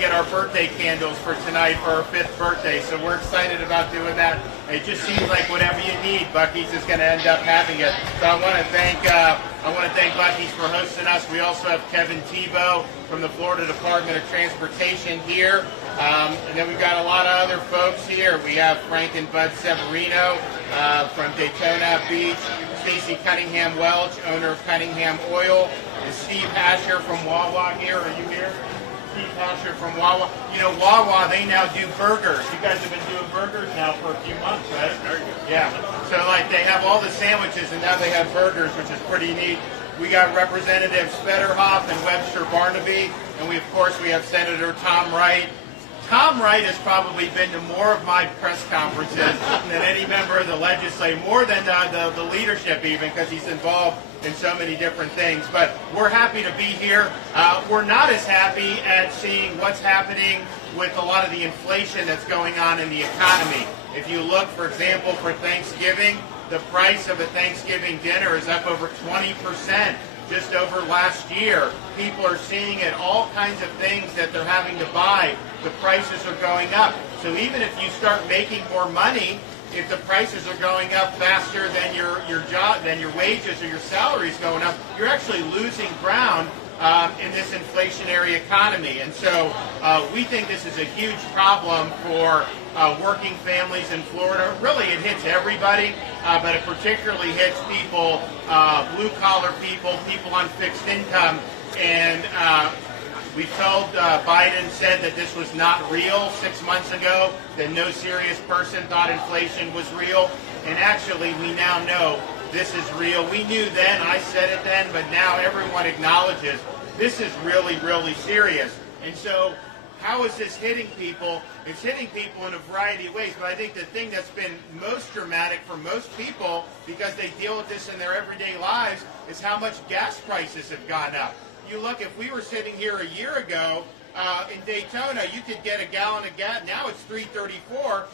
get our birthday candles for tonight for our 5th birthday. So we're excited about doing that. It just seems like whatever you need, Buc-ee's is going to end up having it. So I want to thank Buc-ee's for hosting us. We also have Kevin Tebow from the Florida Department of Transportation here. And then we've got a lot of other folks here. We have Frank and Bud Severino from Daytona Beach, Stacy Cunningham Welch, owner of Cunningham Oil, and Steve Asher from Wawa here. Are you here? Steve Asher from Wawa. You know, Wawa, they now do burgers. You guys have been doing burgers now for a few months, right? Yeah. So, like, they have all the sandwiches, and now they have burgers, which is pretty neat. We got Representatives Federhoff and Webster Barnaby, and we have Senator Tom Wright. Tom Wright has probably been to more of my press conferences than any member of the legislature, more than the leadership even, because he's involved in so many different things. But we're happy to be here. We're not as happy at seeing what's happening with a lot of the inflation that's going on in the economy. If you look, for example, for Thanksgiving, the price of a Thanksgiving dinner is up over 20%. Just over last year. People are seeing it, all kinds of things that they're having to buy. The prices are going up. So even if you start making more money, if the prices are going up faster than your job, than your wages or your salaries going up, you're actually losing ground in this inflationary economy. And so we think this is a huge problem for working families in Florida. Really, it hits everybody, but it particularly hits people, blue-collar people, people on fixed income. And we told Biden said that this was not real 6 months ago, that no serious person thought inflation was real. And actually, we now know this is real. We knew then, I said it then, but now everyone acknowledges this is really, really serious. And so how is this hitting people? It's hitting people in a variety of ways, but I think the thing that's been most dramatic for most people, because they deal with this in their everyday lives, is how much gas prices have gone up. You look, if we were sitting here a year ago in Daytona, you could get a gallon of gas. Now it's $3.34.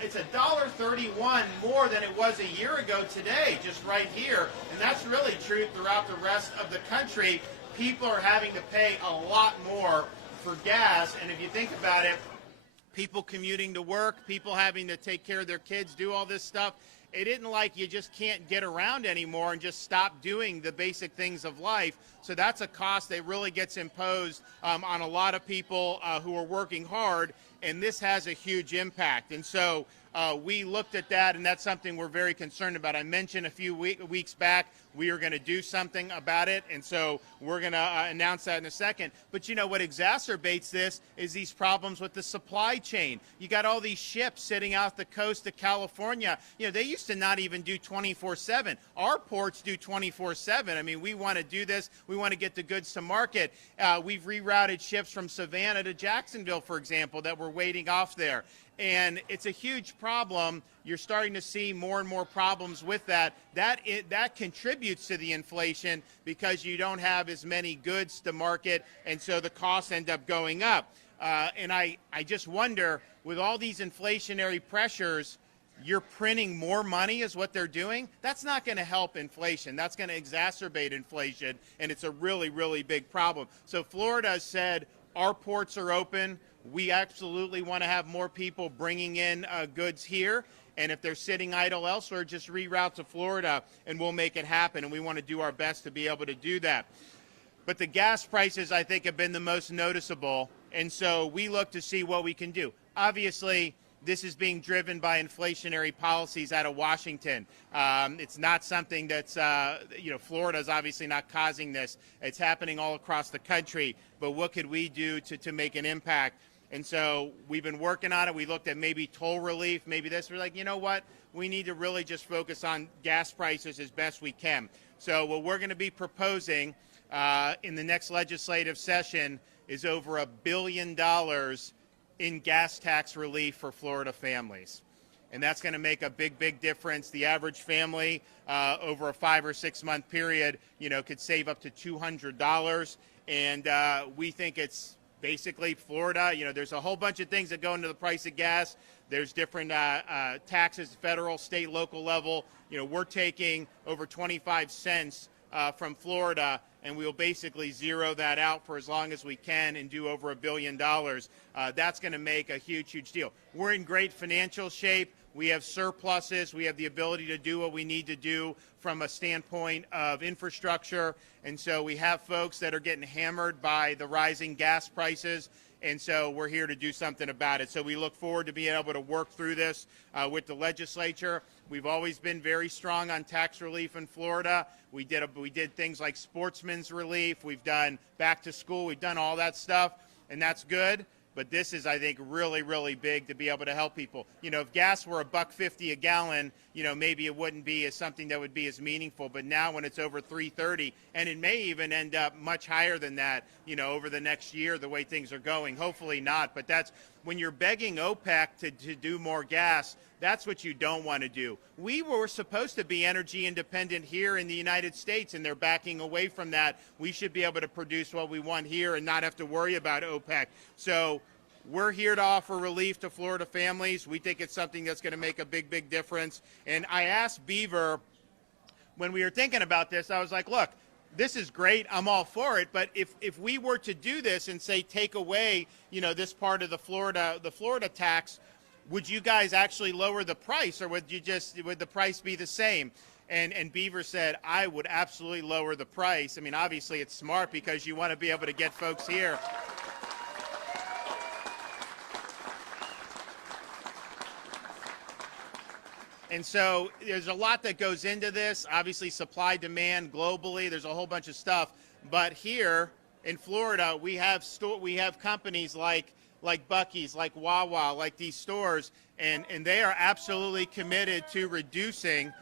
It's $1.31 more than it was a year ago today, just right here. And that's really true throughout the rest of the country. People are having to pay a lot more for gas. And if you think about it, people commuting to work, people having to take care of their kids, do all this stuff. It isn't like you just can't get around anymore and just stop doing the basic things of life. So that's a cost that really gets imposed on a lot of people who are working hard, and this has a huge impact. And so we looked at that, and that's something we're very concerned about. I mentioned a few weeks back we are going to do something about it, and so we're going to announce that in a second. But you know what exacerbates this is these problems with the supply chain. You got all these ships sitting off the coast of California. You know, they used to not even do 24/7. Our ports do 24/7. I mean, we want to do this. We want to get the goods to market. We've rerouted ships from Savannah to Jacksonville, for example, that were waiting off there. And it's a huge problem. You're starting to see more and more problems with that. That contributes to the inflation because you don't have as many goods to market, and so the costs end up going up. And I just wonder, with all these inflationary pressures, you're printing more money is what they're doing. That's not going to help inflation. That's going to exacerbate inflation, and it's a really, really big problem. So Florida has said our ports are open. We absolutely want to have more people bringing in goods here. And if they're sitting idle elsewhere, just reroute to Florida, and we'll make it happen. And we want to do our best to be able to do that. But the gas prices, I think, have been the most noticeable. And so we look to see what we can do. Obviously, this is being driven by inflationary policies out of Washington. It's not something that's, Florida is obviously not causing this. It's happening all across the country. But what could we do to make an impact? And so we've been working on it. We looked at maybe toll relief, maybe this. We're like, you know what? We need to really just focus on gas prices as best we can. So what we're going to be proposing in the next legislative session is over $1 billion in gas tax relief for Florida families. And that's going to make a big, big difference. The average family over a 5 or 6 month period, could save up to $200. And we think it's basically Florida. There's a whole bunch of things that go into the price of gas. There's different taxes, federal, state, local level. We're taking over 25 cents from Florida, and we'll basically zero that out for as long as we can and do over $1 billion. That's going to make a huge deal. We're in great financial shape. We have surpluses. We have the ability to do what we need to do from a standpoint of infrastructure. And so we have folks that are getting hammered by the rising gas prices. And so we're here to do something about it. So we look forward to being able to work through this with the legislature. We've always been very strong on tax relief in Florida. We did things like sportsman's relief. We've done back to school. We've done all that stuff, and that's good. But this is, I think, really big to be able to help people. You know, if gas were $1.50 a gallon, you know, maybe it wouldn't be as something that would be as meaningful. But now when it's over $3.30, and it may even end up much higher than that, you know, over the next year, the way things are going. Hopefully not. But that's when you're begging OPEC to do more gas, that's what you don't want to do. We were supposed to be energy independent here in the United States, and they're backing away from that. We should be able to produce what we want here and not have to worry about OPEC. So we're here to offer relief to Florida families. We think it's something that's going to make a big difference. And I asked Beaver, when we were thinking about this, I was like, look, this is great. I'm all for it. But if we were to do this and say take away, you know, this part of the Florida tax, would you guys actually lower the price, or would the price be the same? And Beaver said, I would absolutely lower the price. I mean, obviously it's smart because you want to be able to get folks here. And so there's a lot that goes into this. Obviously, supply, demand, globally, there's a whole bunch of stuff. But here in Florida, we have companies like Buc-ee's, like Wawa, like these stores, and they are absolutely committed to reducing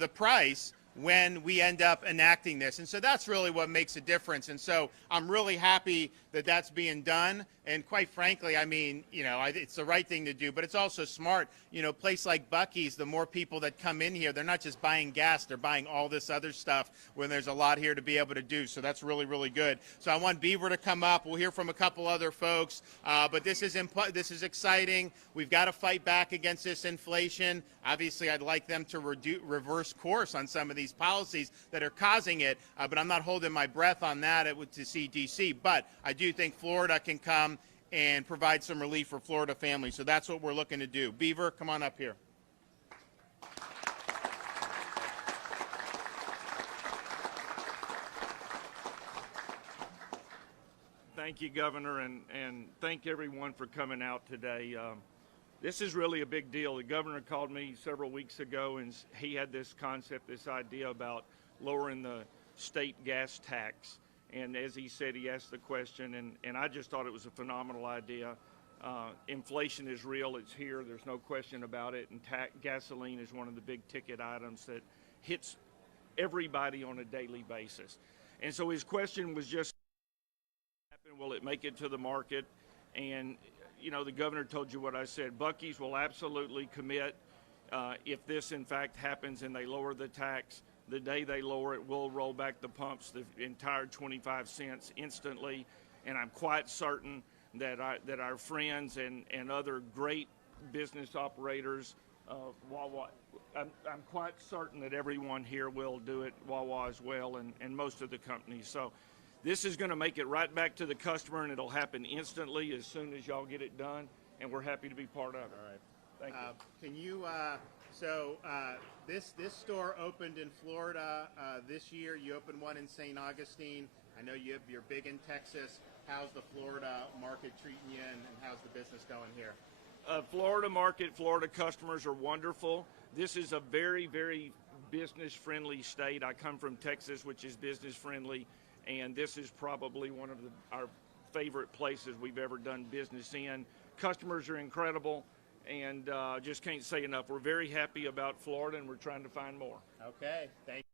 the price when we end up enacting this. And so that's really what makes a difference. And so I'm really happy that that's being done. And quite frankly, I mean, you know, it's the right thing to do, but it's also smart. You know, a place like Buc-ee's, the more people that come in here, they're not just buying gas, they're buying all this other stuff when there's a lot here to be able to do. So that's really good. So I want Beaver to come up. We'll hear from a couple other folks, but this is exciting. We've got to fight back against this inflation. Obviously, I'd like them to reverse course on some of these policies that are causing it, but I'm not holding my breath on that to see D.C. But I do think Florida can come and provide some relief for Florida families. So that's what we're looking to do. Beaver, come on up here. Thank you, Governor, and thank everyone for coming out today. This is really a big deal. The governor called me several weeks ago, and he had this concept, this idea about lowering the state gas tax. And as he said, he asked the question, and I just thought it was a phenomenal idea. Inflation is real, it's here, there's no question about it, and gasoline is one of the big ticket items that hits everybody on a daily basis. And so his question was just, will it make it to the market? And you know, the governor told you what I said. Buc-ee's will absolutely commit if this in fact happens and they lower the tax. The day they lower it, we'll roll back the pumps, the entire 25 cents instantly. And I'm quite certain that our friends and other great business operators, Wawa, I'm quite certain that everyone here will do it, Wawa as well, and most of the companies. So this is going to make it right back to the customer, and it'll happen instantly as soon as y'all get it done, and we're happy to be part of it. All right. Thank you. Can you, this store opened in Florida this year. You opened one in St. Augustine. I know you're big in Texas. How's the Florida market treating you, and how's the business going here? Florida market, Florida customers are wonderful. This is a very business-friendly state. I come from Texas, which is business-friendly, and this is probably one of our favorite places we've ever done business in. Customers are incredible, and just can't say enough. We're very happy about Florida, and we're trying to find more. Okay, thank you.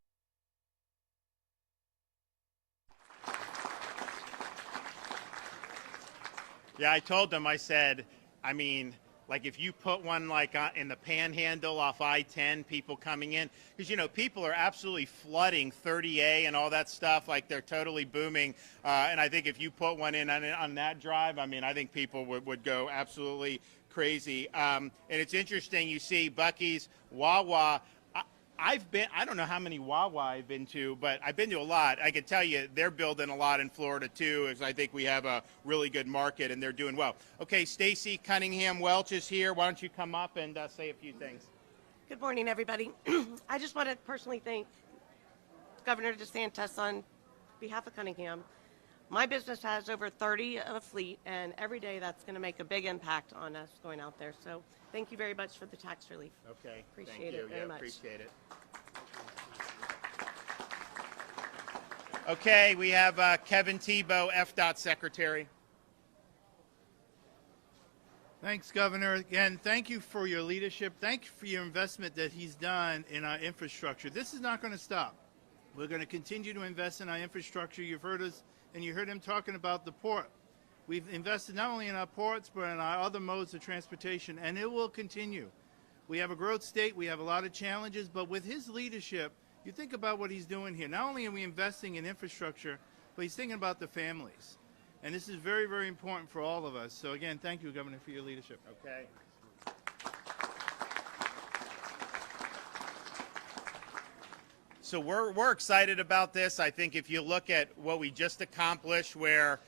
Yeah, I told them, I said, I mean, like if you put one like in the Panhandle off I-10, people coming in, because you know people are absolutely flooding 30A and all that stuff, like they're totally booming. And I think if you put one in on that drive, I mean, I think people would go absolutely crazy. And it's interesting, you see Buc-ee's, Wawa. I don't know how many Wawa I've been to, but I've been to a lot. I can tell you they're building a lot in Florida too, as I think we have a really good market and they're doing well. Okay, Stacy Cunningham Welch is here. Why don't you come up and say a few things? Good morning, everybody. I just want to personally thank Governor DeSantis on behalf of Cunningham. My business has over 30 of a fleet, and every day that's going to make a big impact on us going out there. So thank you very much for the tax relief. Okay, Appreciate thank you. it very much. Appreciate it. Okay, we have Kevin Tebow, FDOT Secretary. Thanks, Governor. Again, thank you for your leadership. Thank you for your investment that he's done in our infrastructure. This is not going to stop. We're going to continue to invest in our infrastructure. You've heard us, and you heard him talking about the port. We've invested not only in our ports, but in our other modes of transportation, and it will continue. We have a growth state. We have a lot of challenges, but with his leadership, you think about what he's doing here. Not only are we investing in infrastructure, but he's thinking about the families. And this is very, very important for all of us. So again, thank you, Governor, for your leadership. Okay. So we're excited about this. I think if you look at what we just accomplished, where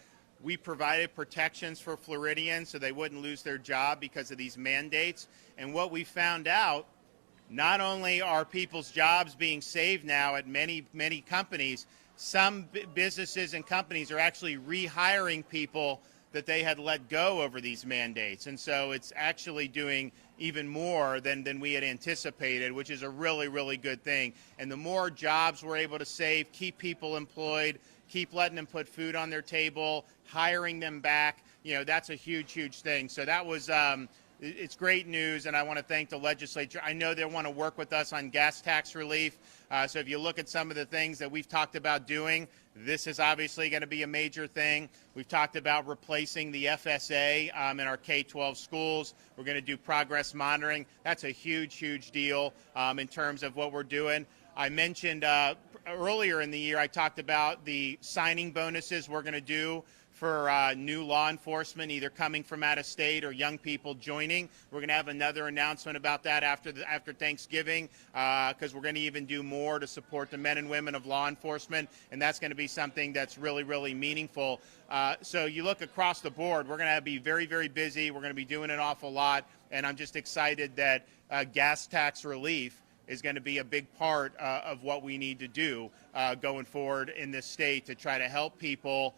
we provided protections for Floridians so they wouldn't lose their job because of these mandates, and what we found out, not only are people's jobs being saved now at many companies, some businesses and companies are actually rehiring people that they had let go over these mandates. And so it's actually doing even more than we had anticipated, which is a really, really good thing. And the more jobs we're able to save, keep people employed, keep letting them put food on their table, hiring them back, that's a huge, huge thing. So that was, it's great news, and I want to thank the legislature. I know they want to work with us on gas tax relief. So if you look at some of the things that we've talked about doing, this is obviously going to be a major thing. We've talked about replacing the FSA in our K-12 schools. We're going to do progress monitoring. That's a huge, huge deal in terms of what we're doing. I mentioned earlier in the year, I talked about the signing bonuses we're going to do for new law enforcement, either coming from out of state or young people joining. We're going to have another announcement about that after Thanksgiving, because we're going to even do more to support the men and women of law enforcement, and that's going to be something that's really, really meaningful. So you look across the board, we're going to be very, very busy. We're going to be doing an awful lot, and I'm just excited that gas tax relief is going to be a big part of what we need to do going forward in this state to try to help people.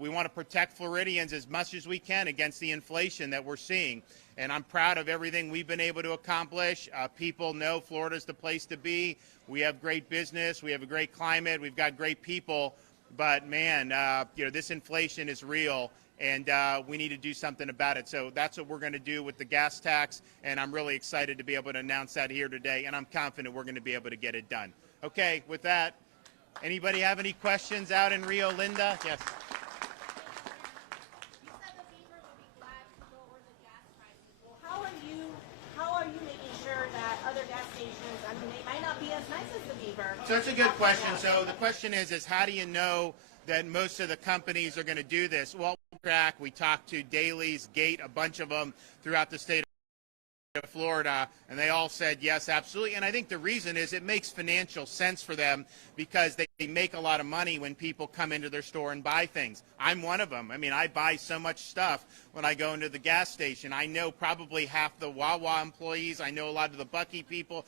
We want to protect Floridians as much as we can against the inflation that we're seeing. And I'm proud of everything we've been able to accomplish. People know Florida's the place to be. We have great business. We have a great climate. We've got great people. But, man, this inflation is real, and we need to do something about it. So that's what we're going to do with the gas tax, and I'm really excited to be able to announce that here today, and I'm confident we're going to be able to get it done. Okay, with that, anybody have any questions out in Rio Linda? Yes. So it's a good question. So the question is how do you know that most of the companies are going to do this? Well, we talked to Daly's, Gate, a bunch of them throughout the state of Florida, and they all said yes, absolutely. And I think the reason is it makes financial sense for them because they make a lot of money when people come into their store and buy things. I'm one of them. I mean, I buy so much stuff when I go into the gas station. I know probably half the Wawa employees. I know a lot of the Bucky people,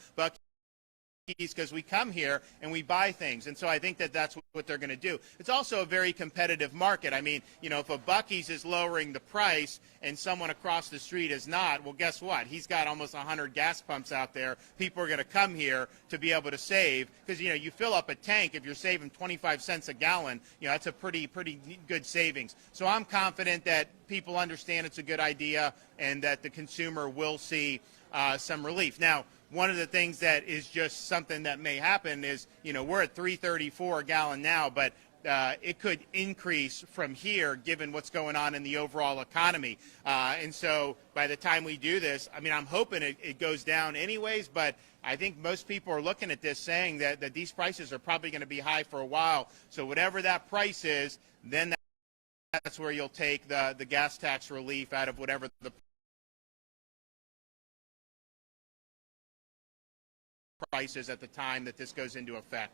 because we come here and we buy things. And so I think that that's what they're going to do. It's also a very competitive market. I mean, if a Bucky's is lowering the price and someone across the street is not, well, guess what? He's got almost 100 gas pumps out there. People are going to come here to be able to save because, you fill up a tank. If you're saving 25 cents a gallon, that's a pretty good savings. So I'm confident that people understand it's a good idea and that the consumer will see some relief. Now, one of the things that is just something that may happen is, we're at $3.34 a gallon now, but it could increase from here given what's going on in the overall economy. And so by the time we do this, I mean, I'm hoping it goes down anyways, but I think most people are looking at this saying that these prices are probably going to be high for a while. So whatever that price is, then that's where you'll take the gas tax relief out of whatever the prices at the time that this goes into effect.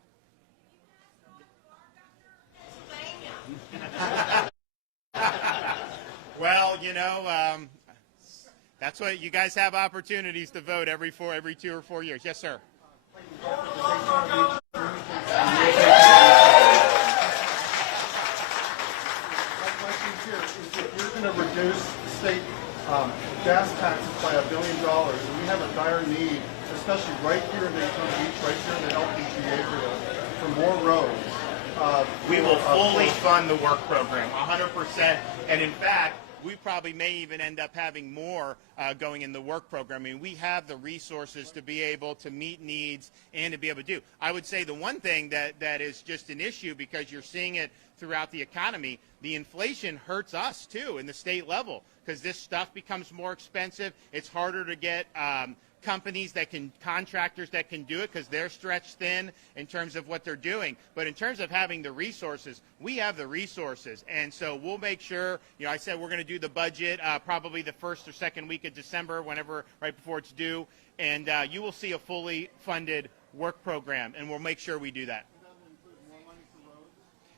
Well, that's what you guys have opportunities to vote every 2 or 4 years. Yes, sir. My question here is if you're going to reduce state gas taxes by $1 billion, and we have a dire need, especially right here in Daytona Beach, right here in the LPG area, for more roads. We will fully fund the work program, 100%. And in fact, we probably may even end up having more going in the work program. I mean, we have the resources to be able to meet needs and to be able to do. I would say the one thing that is just an issue, because you're seeing it throughout the economy, the inflation hurts us too in the state level, because this stuff becomes more expensive. It's harder to get contractors that can do it because they're stretched thin in terms of what they're doing. But in terms of having the resources, we have the resources. And so we'll make sure, I said we're going to do the budget probably the first or second week of December, right before it's due. And you will see a fully funded work program, and we'll make sure we do that.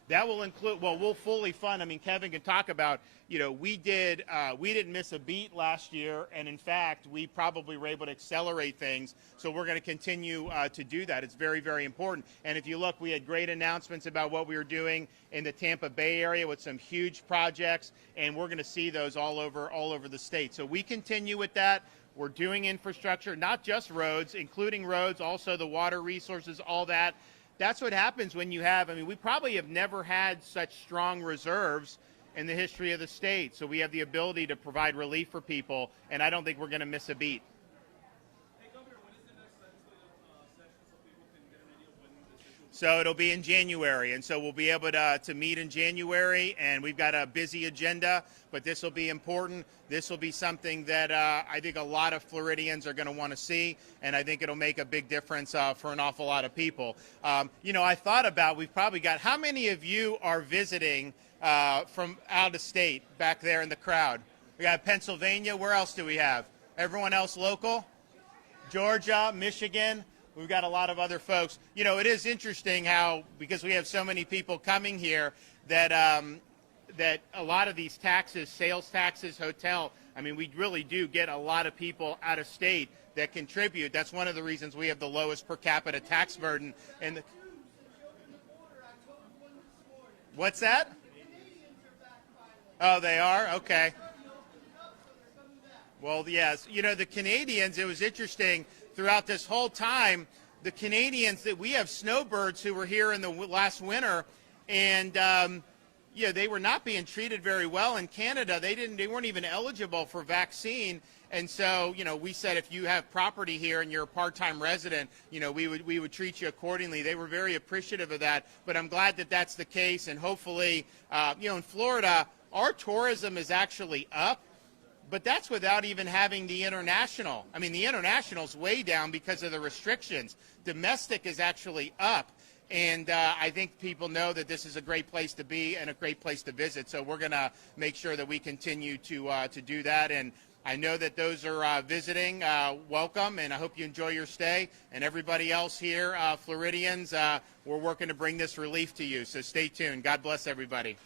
That will include, we'll fully fund. I mean, Kevin can talk about, we didn't miss a beat last year, and in fact, we probably were able to accelerate things. So we're going to continue to do that. It's very, very important. And if you look, we had great announcements about what we were doing in the Tampa Bay area with some huge projects, and we're going to see those all over the state. So we continue with that. We're doing infrastructure, not just roads, including roads, also the water resources, all that. That's what happens when you have, we probably have never had such strong reserves in the history of the state. So we have the ability to provide relief for people, and I don't think we're going to miss a beat. Hey, Governor, when is the next legislative session so people can get an idea of when the decision will be? So it'll be in January, and so we'll be able to meet in January, and we've got a busy agenda, but this will be important. This will be something that I think a lot of Floridians are going to want to see, and I think it'll make a big difference for an awful lot of people. I thought about, we've probably got, how many of you are visiting from out of state back there in the crowd? We got Pennsylvania. Where else do we have? Everyone else local? Georgia, Michigan. We've got a lot of other folks. It is interesting how, because we have so many people coming here, that a lot of these taxes, sales taxes, hotel, we really do get a lot of people out of state that contribute. That's one of the reasons we have the lowest per capita tax burden. And what's that? Oh, they are? Okay. Well, yes. The Canadians, it was interesting throughout this whole time, the Canadians, that we have snowbirds who were here in the last winter, and they were not being treated very well in Canada. They weren't even eligible for vaccine. And so, we said, if you have property here and you're a part-time resident, we would treat you accordingly. They were very appreciative of that. But I'm glad that that's the case. And hopefully, in Florida, our tourism is actually up. But that's without even having the international. The international's way down because of the restrictions. Domestic is actually up. And I think people know that this is a great place to be and a great place to visit. So we're going to make sure that we continue to do that. And I know that those are visiting, welcome, and I hope you enjoy your stay. And everybody else here, Floridians, we're working to bring this relief to you. So stay tuned. God bless everybody.